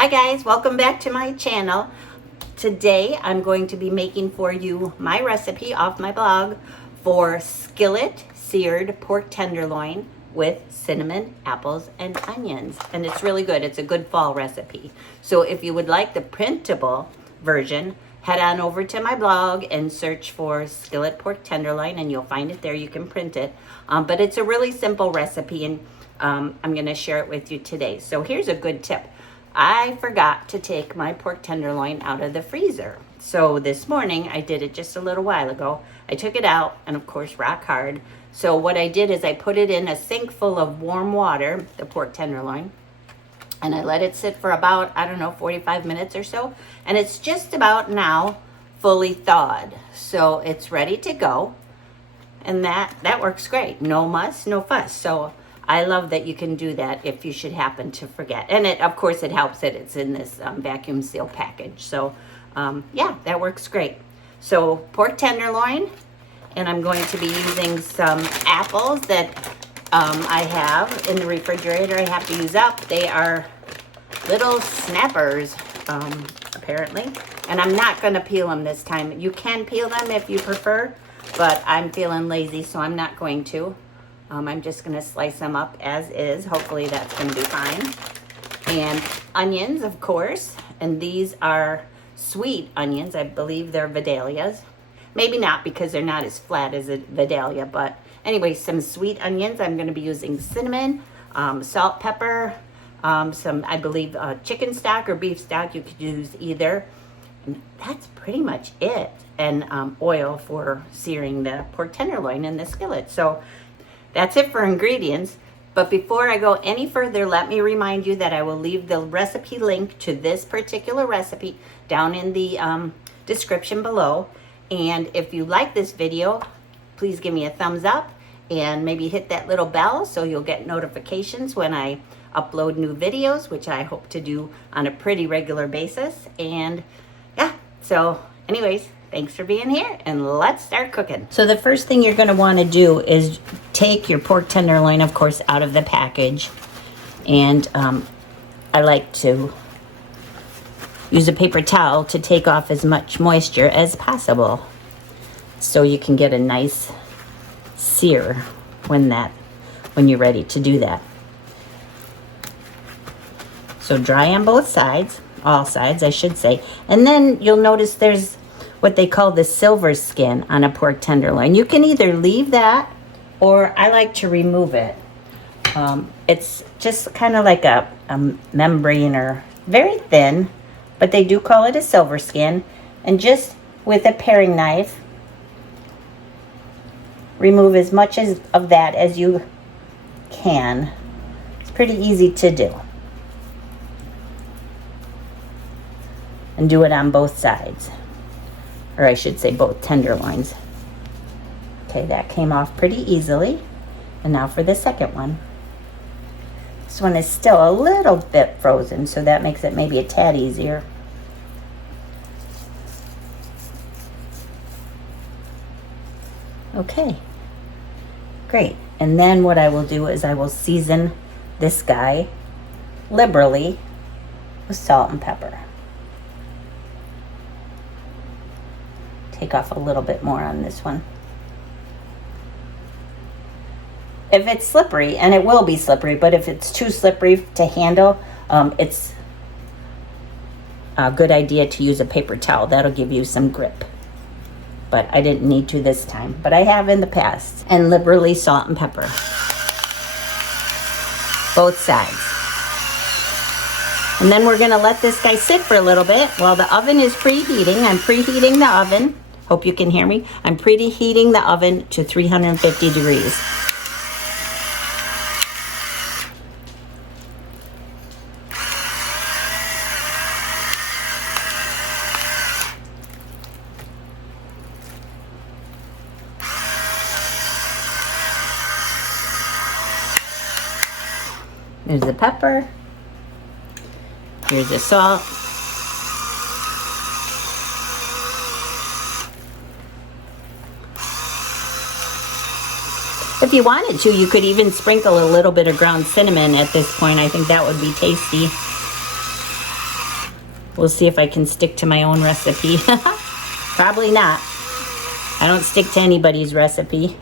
Hi guys, welcome back to my channel. Today I'm going to be making for you my recipe off my blog for skillet seared pork tenderloin with cinnamon, apples, and onions. And it's really good. It's a good fall recipe. So if you would like the printable version, head on over to my blog and search for skillet pork tenderloin and you'll find it there. You can print it. But it's a really simple recipe and I'm going to share it with you today. So here's a good tip. I forgot to take my pork tenderloin out of the freezer. So this morning, I did it just a little while ago. I took it out and of course rock hard. So what I did is I put it in a sink full of warm water, the pork tenderloin, and I let it sit for about, 45 minutes or so. And it's just about now fully thawed. So it's ready to go. And that works great. No muss, no fuss. So I love that you can do that if you should happen to forget. And of course it helps that it's in this vacuum seal package. So yeah, that works great. So pork tenderloin, and I'm going to be using some apples that I have in the refrigerator. I have to use up. They are little snappers, apparently. And I'm not gonna peel them this time. You can peel them if you prefer, but I'm feeling lazy, so I'm not going to. I'm just going to slice them up as is. Hopefully that's going to be fine. And onions, of course. And these are sweet onions. I believe they're Vidalias. Maybe not because they're not as flat as a Vidalia. But anyway, some sweet onions. I'm going to be using cinnamon, salt, pepper, some, I believe, chicken stock or beef stock. You could use either. And that's pretty much it. And oil for searing the pork tenderloin in the skillet. So that's it for ingredients. But before I go any further, let me remind you that I will leave the recipe link to this particular recipe down in the description below. And if you like this video, please give me a thumbs up and maybe hit that little bell so you'll get notifications when I upload new videos, which I hope to do on a pretty regular basis. And yeah, so anyways, thanks for being here, and let's start cooking. So the first thing you're going to want to do is take your pork tenderloin, of course, out of the package. And I like to use a paper towel to take off as much moisture as possible so you can get a nice sear when you're ready to do that. So dry on both sides, all sides, I should say. And then you'll notice there's what they call the silver skin on a pork tenderloin. You can either leave that, or I like to remove it. It's just kind of like a membrane, or very thin, but they do call it a silver skin. And just with a paring knife, remove as much of that as you can. It's pretty easy to do. And do it on both sides. Or I should say both tenderloins. Okay, that came off pretty easily. And now for the second one. This one is still a little bit frozen, so that makes it maybe a tad easier. Okay, great. And then what I will do is I will season this guy liberally with salt and pepper. Take off a little bit more on this one. If it's slippery, and it will be slippery, but if it's too slippery to handle, it's a good idea to use a paper towel. That'll give you some grip. But I didn't need to this time, but I have in the past. And liberally salt and pepper. Both sides. And then we're gonna let this guy sit for a little bit while the oven is preheating. I'm preheating the oven. Hope you can hear me. I'm preheating the oven to 350 degrees. There's the pepper. Here's the salt. If you wanted to, you could even sprinkle a little bit of ground cinnamon at this point. I think that would be tasty. We'll see if I can stick to my own recipe. Probably not. I don't stick to anybody's recipe.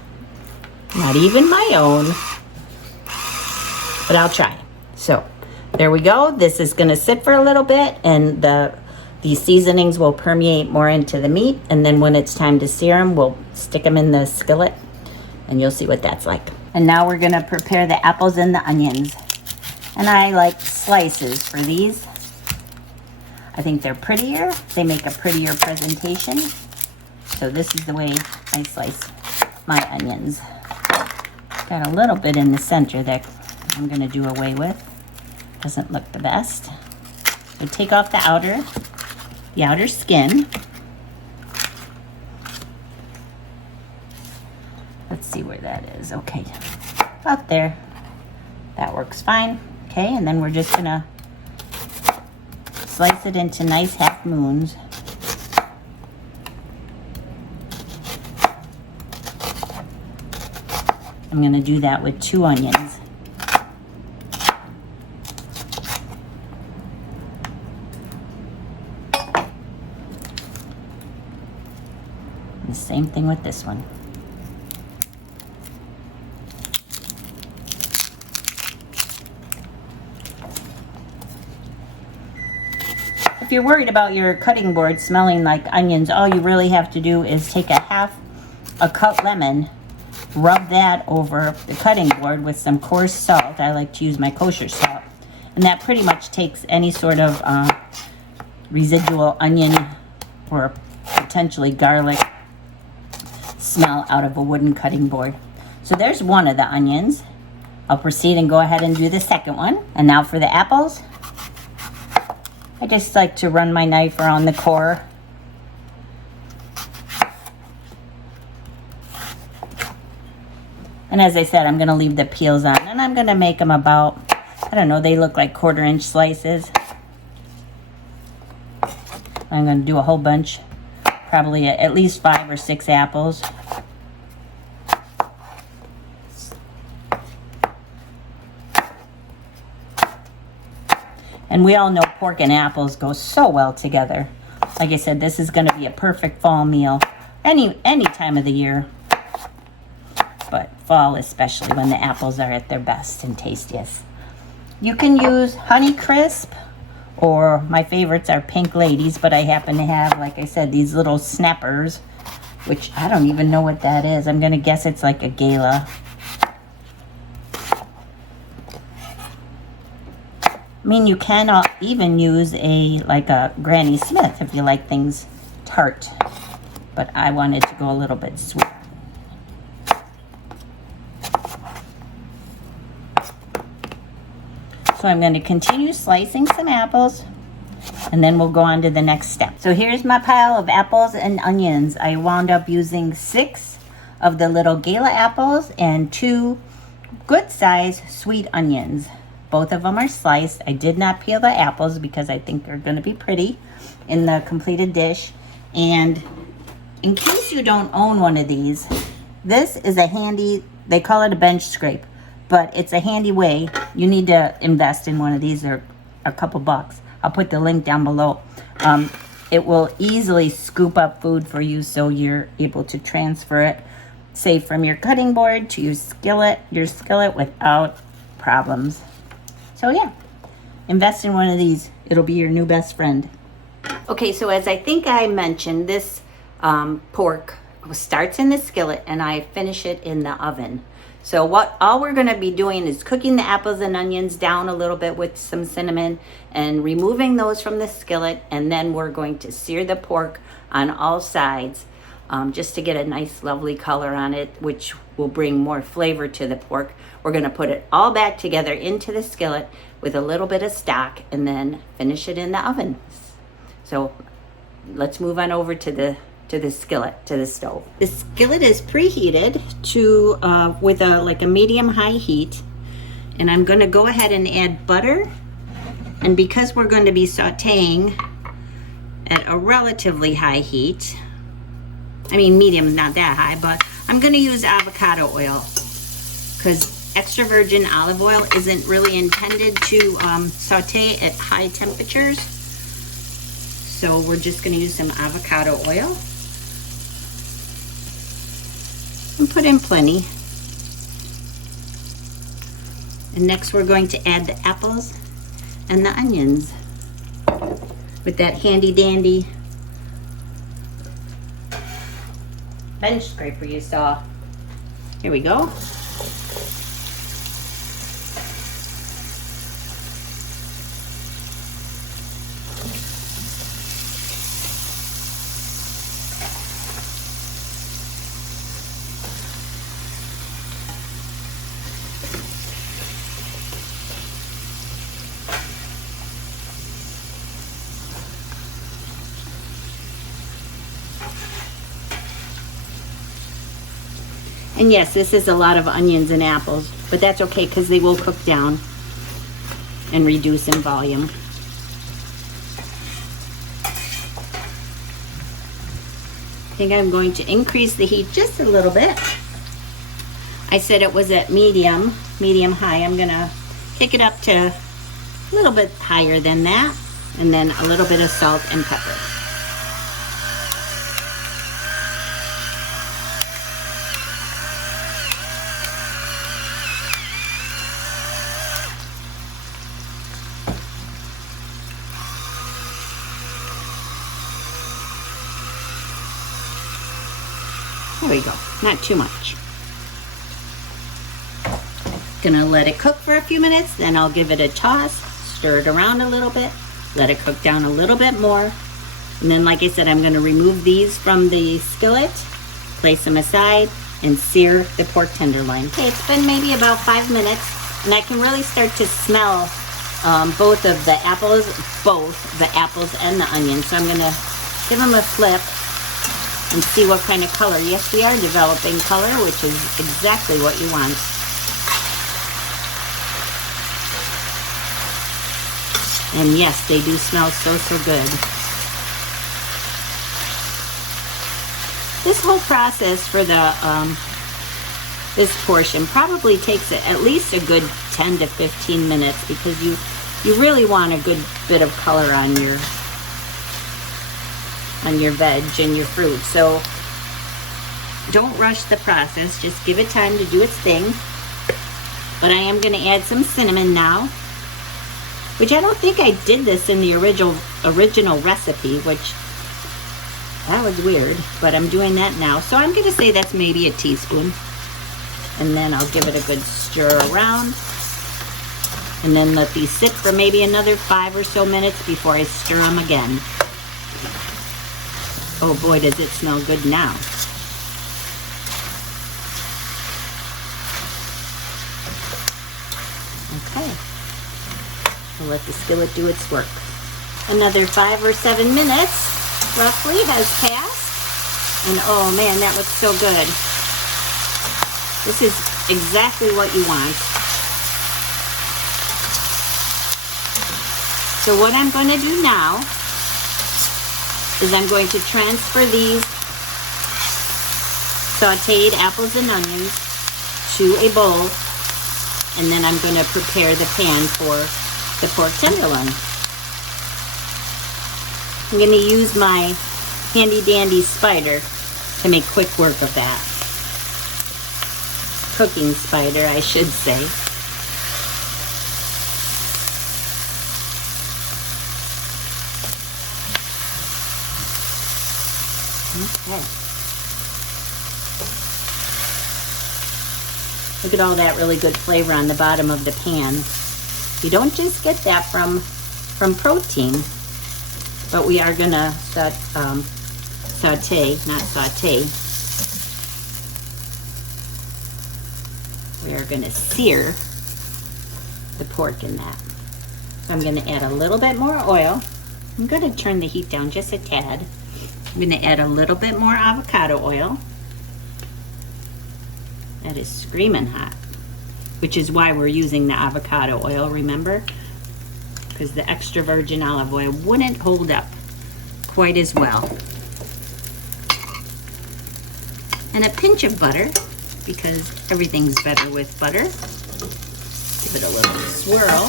Not even my own. But I'll try. So, there we go. This is going to sit for a little bit, and these seasonings will permeate more into the meat, and then when it's time to sear them, we'll stick them in the skillet, and you'll see what that's like. And now we're going to prepare the apples and the onions. And I like slices for these. I think they're prettier. They make a prettier presentation. So this is the way I slice my onions. Got a little bit in the center that I'm going to do away with. Doesn't look the best. So take off the outer skin. Let's see where that is. Okay, about there. That works fine. Okay, and then we're just going to slice it into nice half moons. I'm going to do that with 2 onions. And the same thing with this one. If you're worried about your cutting board smelling like onions, all you really have to do is take a cut lemon, rub that over the cutting board with some coarse salt. I like to use my kosher salt. And that pretty much takes any sort of residual onion or potentially garlic smell out of a wooden cutting board. So there's one of the onions. I'll proceed and go ahead and do the second one. And now for the apples. I just like to run my knife around the core. And as I said, I'm going to leave the peels on. And I'm going to make them about, I don't know, they look like 1/4-inch slices. I'm going to do a whole bunch. Probably at least 5 or 6 apples. And we all know pork and apples go so well together. Like I said, this is going to be a perfect fall meal. Any time of the year. But fall especially, when the apples are at their best and tastiest. You can use Honeycrisp, or my favorites are Pink Ladies, but I happen to have, like I said, these little snappers, which I don't even know what that is. I'm going to guess it's like a gala. I mean, you can even use like a Granny Smith if you like things tart. But I wanted to go a little bit sweet. So I'm going to continue slicing some apples, and then we'll go on to the next step. So here's my pile of apples and onions. I wound up using 6 of the little gala apples and 2 good size sweet onions. Both of them are sliced. I did not peel the apples because I think they're going to be pretty in the completed dish. And in case you don't own one of these, this is a handy, they call it a bench scrape, but it's a handy way. You need to invest in one of these. They're a couple bucks. I'll put the link down below. It will easily scoop up food for you so you're able to transfer it, say, from your cutting board to your skillet without problems. So yeah, invest in one of these. It'll be your new best friend. Okay, so as I think I mentioned, this pork starts in the skillet and I finish it in the oven. So all we're going to be doing is cooking the apples and onions down a little bit with some cinnamon and removing those from the skillet, and then we're going to sear the pork on all sides just to get a nice lovely color on it, which will bring more flavor to the pork. We're going to put it all back together into the skillet with a little bit of stock and then finish it in the oven. So let's move on over to the skillet, to the stove. The skillet is preheated to with like a medium-high heat, and I'm going to go ahead and add butter. And because we're going to be sautéing at a relatively high heat, I mean medium is not that high, but I'm going to use avocado oil because extra virgin olive oil isn't really intended to saute at high temperatures. So we're just going to use some avocado oil. And put in plenty. And next we're going to add the apples and the onions with that handy dandy bench scraper you saw. Here we go. And yes, this is a lot of onions and apples, but that's okay because they will cook down and reduce in volume. I think I'm going to increase the heat just a little bit. I said it was at medium high. I'm gonna kick it up to a little bit higher than that, and then a little bit of salt and pepper. There we go, not too much. Gonna let it cook for a few minutes, then I'll give it a toss, stir it around a little bit, let it cook down a little bit more. And then, like I said, I'm gonna remove these from the skillet, place them aside, and sear the pork tenderloin. Okay, it's been maybe about 5 minutes, and I can really start to smell both the apples and the onions. So I'm gonna give them a flip and see what kind of color. Yes, we are developing color, which is exactly what you want. And yes, they do smell so good. This whole process for the this portion probably takes at least a good 10 to 15 minutes because you really want a good bit of color on your veg and your fruit. So don't rush the process, just give it time to do its thing. But I am going to add some cinnamon now, which I don't think I did this in the original recipe, which that was weird, but I'm doing that now. So I'm going to say that's maybe a teaspoon. And then I'll give it a good stir around. And then let these sit for maybe another 5 or so minutes before I stir them again. Oh boy, does it smell good now. Okay. We'll let the skillet do its work. Another 5 or 7 minutes roughly has passed. And oh man, that looks so good. This is exactly what you want. So what I'm going to do now is I'm going to transfer these sauteed apples and onions to a bowl, and then I'm going to prepare the pan for the pork tenderloin. I'm going to use my handy dandy spider to make quick work of that. Cooking spider, I should say. Okay. Look at all that really good flavor on the bottom of the pan. You don't just get that from protein, but we are gonna we are gonna sear the pork in that. So I'm gonna add a little bit more oil. I'm gonna turn the heat down just a tad. I'm going to add a little bit more avocado oil. That is screaming hot, which is why we're using the avocado oil, remember? Because the extra virgin olive oil wouldn't hold up quite as well. And a pinch of butter, because everything's better with butter. Give it a little swirl.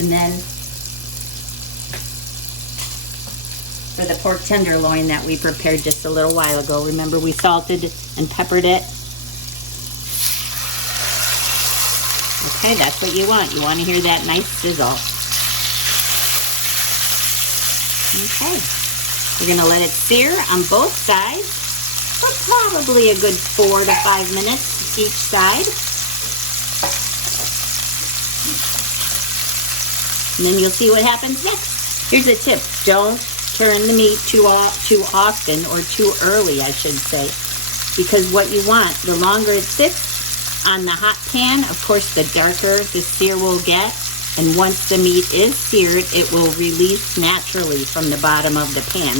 And then for the pork tenderloin that we prepared just a little while ago. Remember, we salted and peppered it. Okay, that's what you want. You want to hear that nice sizzle. Okay, we're going to let it sear on both sides for probably a good 4 to 5 minutes each side. And then you'll see what happens next. Here's a tip. Don't turn the meat too often, or too early, I should say. Because what you want, the longer it sits on the hot pan, of course, the darker the sear will get. And once the meat is seared, it will release naturally from the bottom of the pan.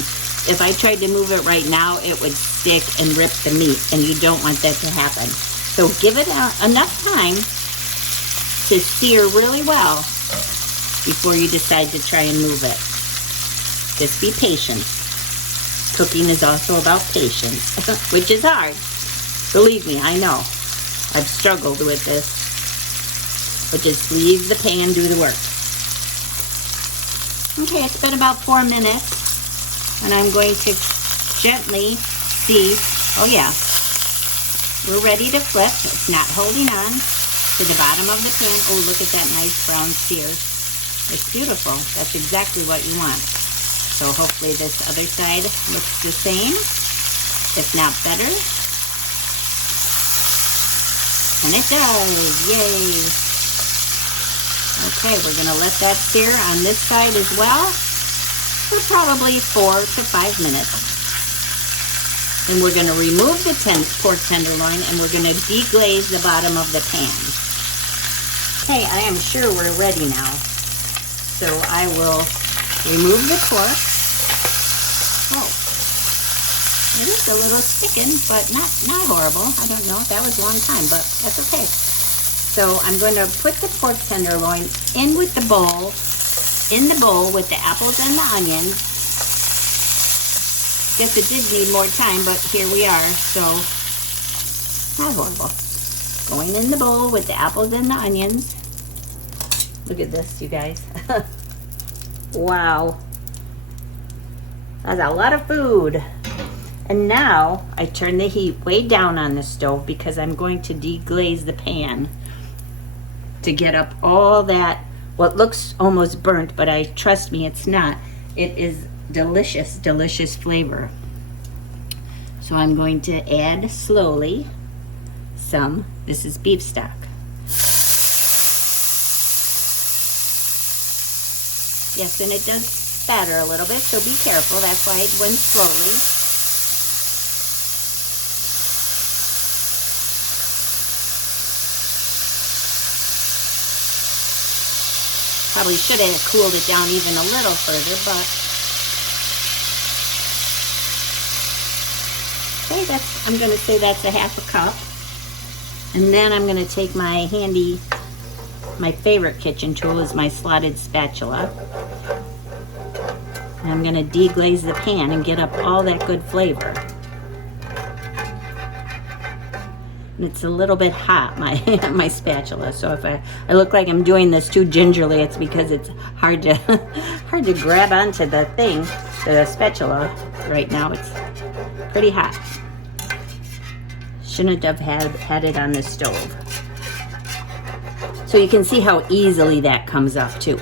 If I tried to move it right now, it would stick and rip the meat, and you don't want that to happen. So give it enough time to sear really well before you decide to try and move it. Just be patient. Cooking is also about patience, which is hard. Believe me, I know. I've struggled with this. But just leave the pan do the work. Okay, it's been about 4 minutes, and I'm going to gently see, oh yeah, we're ready to flip. It's not holding on to the bottom of the pan. Oh, look at that nice brown sear. It's beautiful. That's exactly what you want. So hopefully this other side looks the same, if not better. And it does, yay. Okay, we're going to let that sear on this side as well for probably 4 to 5 minutes. Then we're going to remove the pork tenderloin, and we're going to deglaze the bottom of the pan. Okay, I am sure we're ready now. So I will remove the pork. Oh, it is a little sticking, but not horrible. I don't know. That was a long time, but that's okay. So I'm going to put the pork tenderloin in the bowl with the apples and the onions. Guess it did need more time, but here we are, so not horrible. Going in the bowl with the apples and the onions. Look at this, you guys. Wow. That's a lot of food. And now I turn the heat way down on the stove because I'm going to deglaze the pan to get up all that, what looks almost burnt, but trust me, it's not. It is delicious, delicious flavor. So I'm going to add slowly this is beef stock. Yes, and it does spatter a little bit, so be careful. That's why it went slowly. Probably should have cooled it down even a little further, but okay, I'm going to say that's a half a cup. And then I'm going to take my favorite kitchen tool is my slotted spatula. And I'm going to deglaze the pan and get up all that good flavor. And it's a little bit hot, my spatula. So if I look like I'm doing this too gingerly, it's because it's hard to grab onto the spatula right now. It's pretty hot. Shouldn't have had it on the stove. So you can see how easily that comes up too.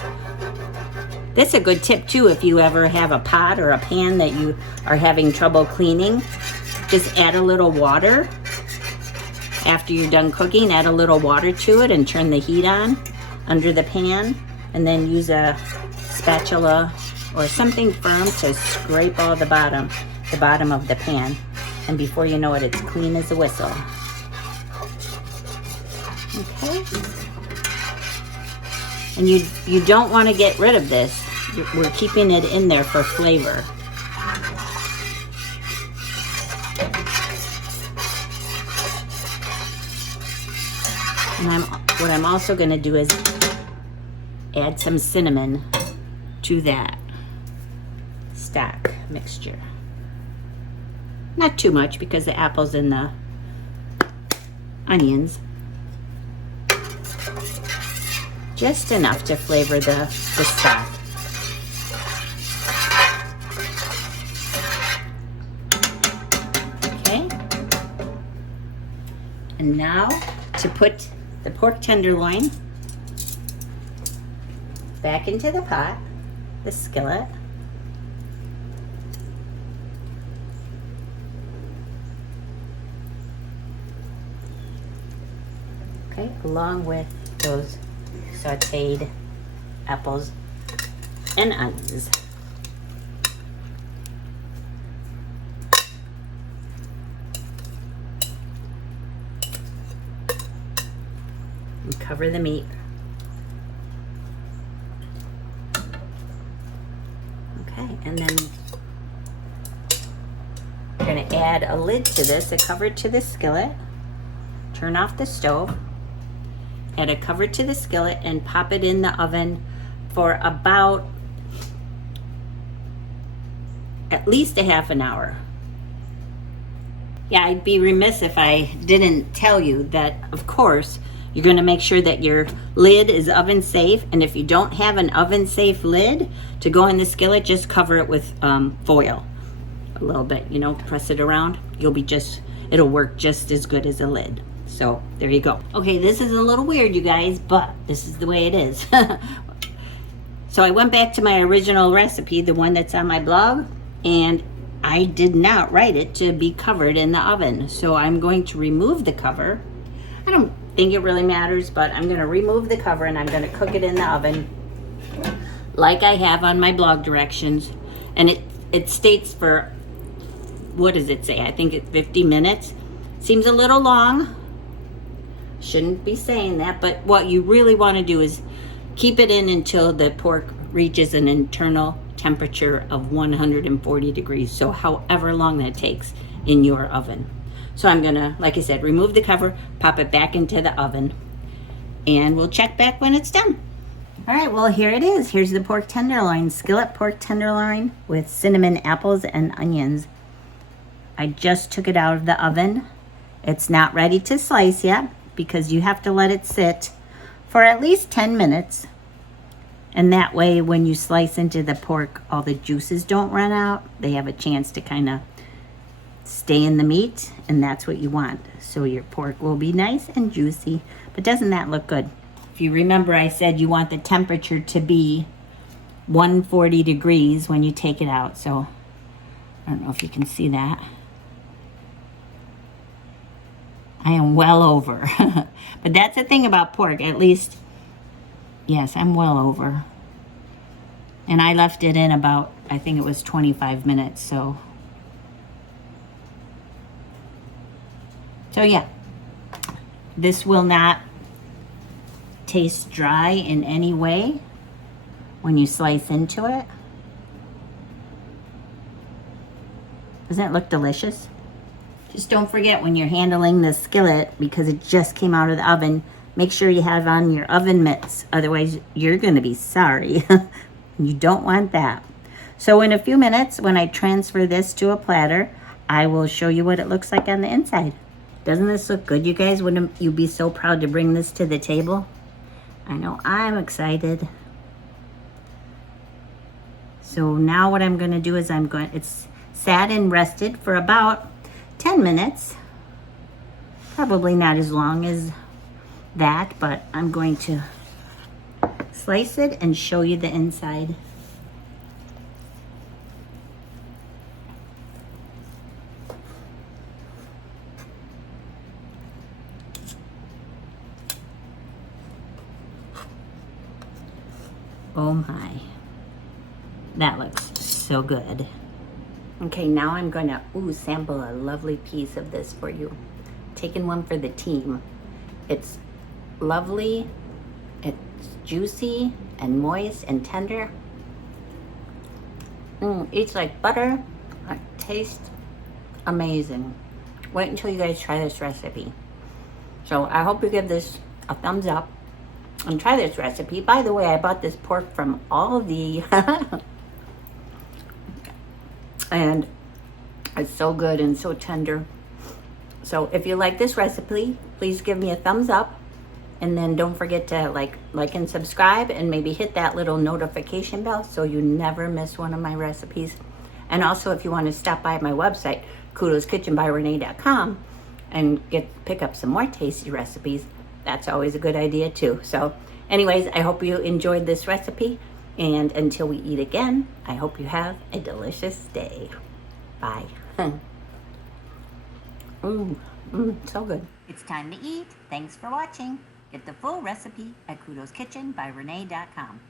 That's a good tip too if you ever have a pot or a pan that you are having trouble cleaning. Just add a little water. After you're done cooking, add a little water to it and turn the heat on under the pan, and then use a spatula or something firm to scrape all the bottom of the pan. And before you know it, it's clean as a whistle. Okay. And you don't want to get rid of this. We're keeping it in there for flavor. And what I'm also going to do is add some cinnamon to that stock mixture. Not too much because the apples and the onions. Just enough to flavor the stock. And now to put the pork tenderloin back into the pot, the skillet. Okay, along with those sauteed apples and onions. And cover the meat. Okay, and then we're going to add a lid to this, a cover to the skillet. Turn off the stove. Add a cover to the skillet and pop it in the oven for about at least a half an hour. Yeah, I'd be remiss if I didn't tell you that, of course, you're going to make sure that your lid is oven safe. And if you don't have an oven safe lid to go in the skillet, just cover it with foil a little bit, you know, press it around. It'll work just as good as a lid. So there you go. Okay, this is a little weird, you guys, but this is the way it is. So I went back to my original recipe, the one that's on my blog, and I did not write it to be covered in the oven. So I'm going to remove the cover. I don't think it really matters, but I'm going to remove the cover and I'm going to cook it in the oven like I have on my blog directions. And it states for, what does it say? I think it's 50 minutes. Seems a little long. Shouldn't be saying that, but what you really want to do is keep it in until the pork reaches an internal temperature of 140 degrees. So however long that takes in your oven. So I'm gonna, like I said, remove the cover, pop it back into the oven, and we'll check back when it's done. All right, well, here it is. Here's the pork tenderloin, skillet pork tenderloin with cinnamon, apples, and onions. I just took it out of the oven. It's not ready to slice yet because you have to let it sit for at least 10 minutes. And that way, when you slice into the pork, all the juices don't run out. They have a chance to kind of stay in the meat, and that's what you want. So your pork will be nice and juicy. But doesn't that look good? If you remember, I said you want the temperature to be 140 degrees when you take it out. So I don't know if you can see that. I am well over. But that's the thing about pork, at least, yes, I'm well over. And I left it in about, I think it was 25 minutes, so yeah, this will not taste dry in any way when you slice into it. Doesn't it look delicious? Just don't forget when you're handling the skillet, because it just came out of the oven, make sure you have on your oven mitts. Otherwise, you're going to be sorry. You don't want that. So in a few minutes, when I transfer this to a platter, I will show you what it looks like on the inside. Doesn't this look good, you guys? Wouldn't you be so proud to bring this to the table? I know I'm excited. So now what I'm going to do is it's sat and rested for about 10 minutes. Probably not as long as that, but I'm going to slice it and show you the inside. Oh my, that looks so good. Okay, now I'm going to sample a lovely piece of this for you. Taking one for the team. It's lovely, it's juicy and moist and tender. It's like butter. It tastes amazing. Wait until you guys try this recipe. So I hope you give this a thumbs up and try this recipe. By the way, I bought this pork from Aldi. And it's so good and so tender. So if you like this recipe, please give me a thumbs up. And then don't forget to like and subscribe, and maybe hit that little notification bell so you never miss one of my recipes. And also, if you want to stop by my website, kudoskitchenbyrenee.com, and pick up some more tasty recipes, that's always a good idea too. So anyways, I hope you enjoyed this recipe, and until we eat again, I hope you have a delicious day. Bye. So good. It's time to eat. Thanks for watching. Get the full recipe at KudosKitchen by Renee.com.